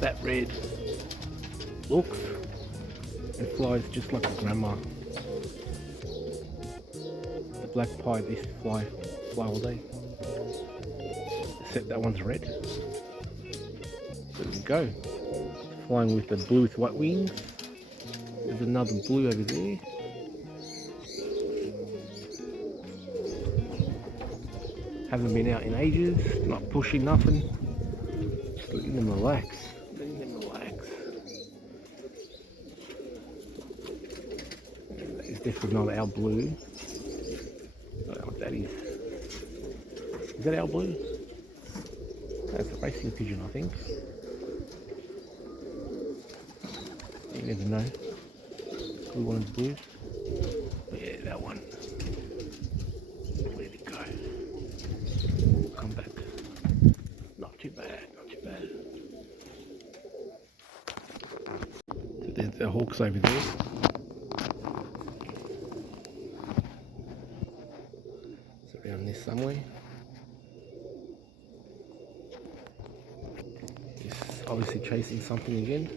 that red looks and flies just like a grandma. The black pied used to fly all day, except that one's red. There we go. Flying with the blue with white wings. There's another blue over there. Haven't been out in ages, not pushing nothing. Just letting them relax. Letting them relax. That is definitely not our blue. I don't know what that is. Is that our blue? That's a racing pigeon, I think. You never know. Blue one is blue. Yeah, that one. Where'd it go? Come back. Not too bad, not too bad. So there's the hawks over there. It's around this somewhere. It's obviously chasing something again.